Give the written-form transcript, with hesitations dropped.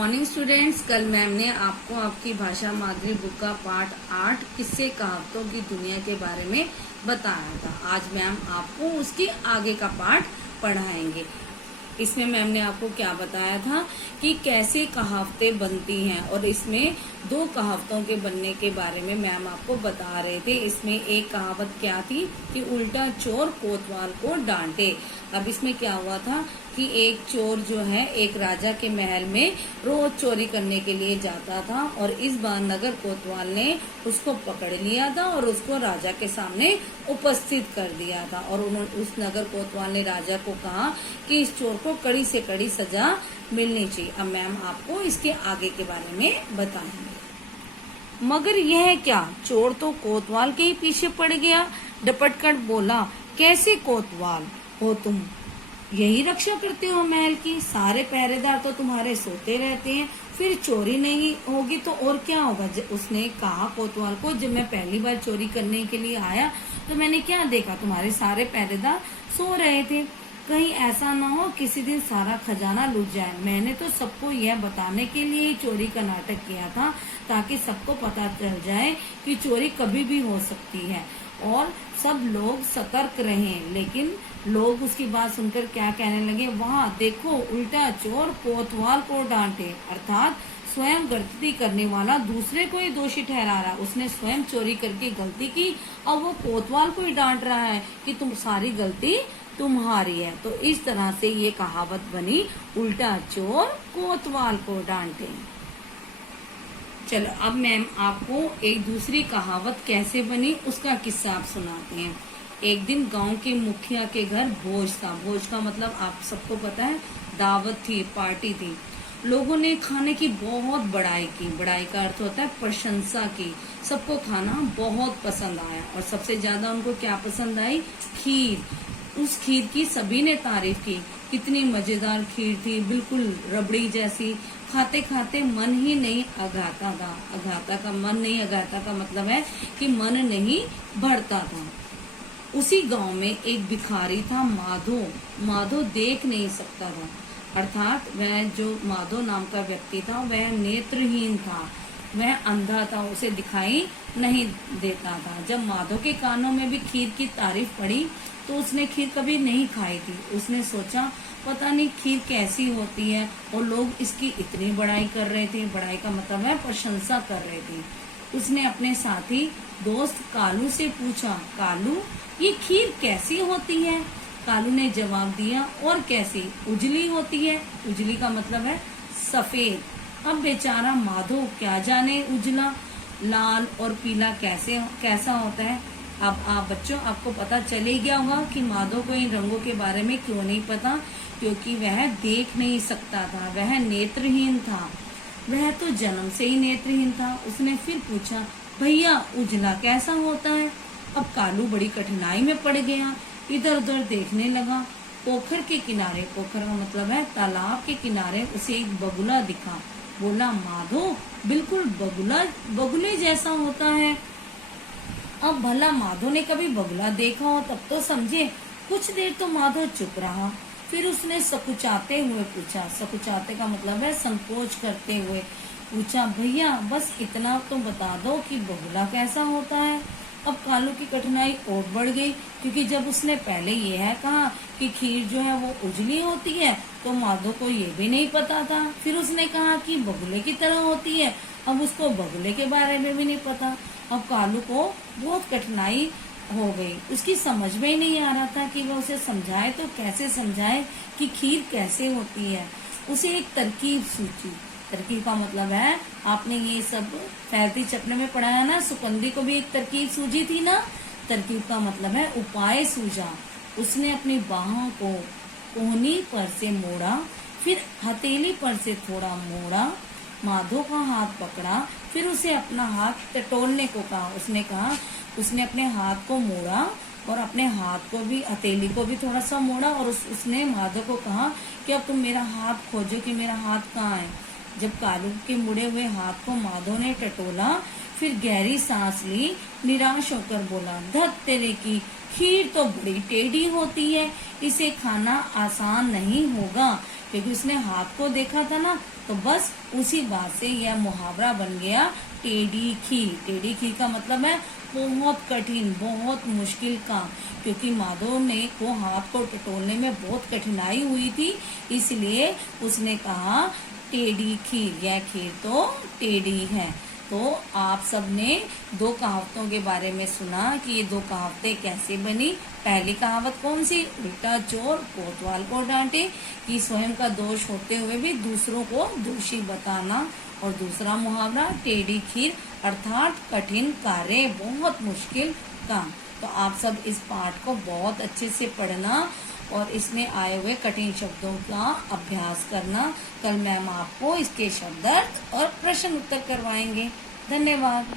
Morning students. कल ma'am ने आपको आपकी भाषा माधुरी बुक का पार्ट 8 किस्से कहावतों की दुनिया के बारे में बताया था। आज मैम आपको उसके आगे का पार्ट पढ़ाएंगे। इसमें मैम ने आपको क्या बताया था कि कैसे कहावतें बनती हैं, और इसमें 2 कहावतों के बनने के बारे में मैम आपको बता रहे थे। इसमें एक कहावत क्या थी कि उल्टा चोर कोतवाल को डांटे। अब इसमें क्या हुआ था कि एक चोर जो है एक राजा के महल में रोज चोरी करने के लिए जाता था, और इस बार नगर कोतवाल ने उसको पकड़ लिया था और उसको राजा के सामने उपस्थित कर दिया था। और उन्होंने उस नगर कोतवाल ने राजा को कहा कि इस चोर को कड़ी से कड़ी सजा मिलनी चाहिए। अब मैम आपको इसके आगे के बारे में बताएंगे। मगर यह क्या, चोर तो कोतवाल के ही पीछे पड़ गया। डपट कर बोला, कैसे कोतवाल हो तुम? यही रक्षा करते हो महल की? सारे पहरेदार तो तुम्हारे सोते रहते हैं, फिर चोरी नहीं होगी तो और क्या होगा? उसने कहा कोतवाल को, जब मैं पहली बार चोरी करने के लिए आया तो मैंने क्या देखा, तुम्हारे सारे पहरेदार सो रहे थे। कहीं ऐसा ना हो किसी दिन सारा खजाना लूट जाए। मैंने तो सबको यह बताने के लिए ही चोरी का नाटक किया था, ताकि सबको पता चल जाए कि चोरी कभी भी हो सकती है और सब लोग सतर्क रहें। लेकिन लोग उसकी बात सुनकर क्या कहने लगे, वाह देखो, उल्टा चोर कोतवाल को डांटे, अर्थात स्वयं गलती करने वाला दूसरे को ही दोषी ठहरा रहा। उसने स्वयं चोरी करके गलती की और वो कोतवाल को ही डांट रहा है कि तुम सारी गलती तुम्हारी है। तो इस तरह से ये कहावत बनी, उल्टा चोर कोतवाल को डांटे। चलो अब मैम आपको एक दूसरी कहावत कैसे बनी उसका किस्सा आप सुनाते हैं। एक दिन गांव के मुखिया के घर भोज था। भोज का मतलब आप सबको पता है, दावत थी, पार्टी थी। लोगों ने खाने की बहुत बड़ाई की। बड़ाई का अर्थ होता है प्रशंसा की। सबको खाना बहुत पसंद आया, और सबसे ज्यादा उनको क्या पसंद आई? खीर। उस खीर की सभी ने तारीफ की। कितनी मजेदार खीर थी, बिल्कुल रबड़ी जैसी। खाते खाते मन ही नहीं अघाता था। अघाता का मन नहीं, अघाता का मतलब है कि मन नहीं भरता था। उसी गांव में एक भिखारी था, माधो। माधो देख नहीं सकता था, अर्थात वह जो माधो नाम का व्यक्ति था वह नेत्रहीन था, वह अंधा था, उसे दिखाई नहीं देता था। जब माधो के कानों में भी खीर की तारीफ पड़ी तो उसने खीर कभी नहीं खाई थी। उसने सोचा पता नहीं खीर कैसी होती है, और लोग इसकी इतनी बड़ाई कर रहे थे। बड़ाई का मतलब है प्रशंसा कर रहे थे। उसने अपने साथी दोस्त कालू से पूछा, कालू ये खीर कैसी होती है? कालू ने जवाब दिया, और कैसी, उजली होती है। उजली का मतलब है सफेद। अब बेचारा माधो क्या जाने उजला, लाल और पीला कैसा होता है। अब आप बच्चों, आपको पता चल ही गया होगा कि माधो को इन रंगों के बारे में क्यों नहीं पता, क्योंकि वह देख नहीं सकता था, वह नेत्रहीन था। वह तो जन्म से ही नेत्रहीन था। उसने फिर पूछा, भैया उजला कैसा होता है? अब कालू बड़ी कठिनाई में पड़ गया, इधर उधर देखने लगा। पोखर के किनारे, पोखर का मतलब है तालाब के किनारे, उसे एक बगुला दिखा। बोला, माधो बिल्कुल बगुले जैसा होता है। अब भला माधो ने कभी बगुला देखा हो तब तो समझे। कुछ देर तो माधो चुप रहा, फिर उसने सकुचाते हुए पूछा। सकुचाते का मतलब है संकोच करते हुए पूछा, भैया बस इतना तो बता दो कि बगुला कैसा होता है। अब कालू की कठिनाई और बढ़ गई, क्योंकि जब उसने पहले ये है कहा कि खीर जो है वो उजली होती है, तो माधो को ये भी नहीं पता था। फिर उसने कहा कि बगुले की तरह होती है, अब उसको बगुले के बारे में भी नहीं पता। अब कालू को बहुत कठिनाई हो गई, उसकी समझ में ही नहीं आ रहा था कि वह उसे समझाए तो कैसे समझाए कि खीर कैसे होती है। उसे एक तरकीब सूझी। तरकीब का मतलब है, आपने ये सब फैलती चपने में पढ़ाया ना, सुकंदी को भी एक तरकीब सूझी थी ना। तरकीब का मतलब है उपाय सूझा। उसने अपनी बाहों को कोहनी पर से मोड़ा, फिर हथेली पर से थोड़ा मोड़ा, माधो का हाथ पकड़ा, फिर उसे अपना हाथ टटोलने को कहा। उसने अपने हाथ को मोड़ा और अपने हाथ को भी, हथेली को भी थोड़ा सा मोड़ा, और उसने माधो को कहा कि अब तुम मेरा हाथ खोजो कि मेरा हाथ कहाँ है। जब कालू के मुड़े हुए हाथ को माधो ने टटोला, फिर गहरी सांस ली, निराश होकर बोला, धत तेरे की, खीर तो बड़ी टेढ़ी होती है, इसे खाना आसान नहीं होगा। क्योंकि उसने हाथ को देखा था ना, तो बस उसी बात से यह मुहावरा बन गया टेढ़ी खीर। टेढ़ी खीर का मतलब है बहुत कठिन, बहुत मुश्किल काम, क्योंकि माधव ने को हाथ को टटोलने में बहुत कठिनाई हुई थी, इसलिए उसने कहा टेढ़ी खीर, यह खीर तो टेढ़ी है। तो आप सबने दो कहावतों के बारे में सुना कि ये दो कहावतें कैसे बनी। पहली कहावत कौन सी? उल्टा चोर कोतवाल को डांटे, कि स्वयं का दोष होते हुए भी दूसरों को दोषी बताना। और दूसरा मुहावरा टेढ़ी खीर, अर्थात कठिन कार्य, बहुत मुश्किल काम। तो आप सब इस पाठ को बहुत अच्छे से पढ़ना और इसमें आए हुए कठिन शब्दों का अभ्यास करना। कल मैम आपको इसके शब्दार्थ और प्रश्न उत्तर करवाएंगे। धन्यवाद।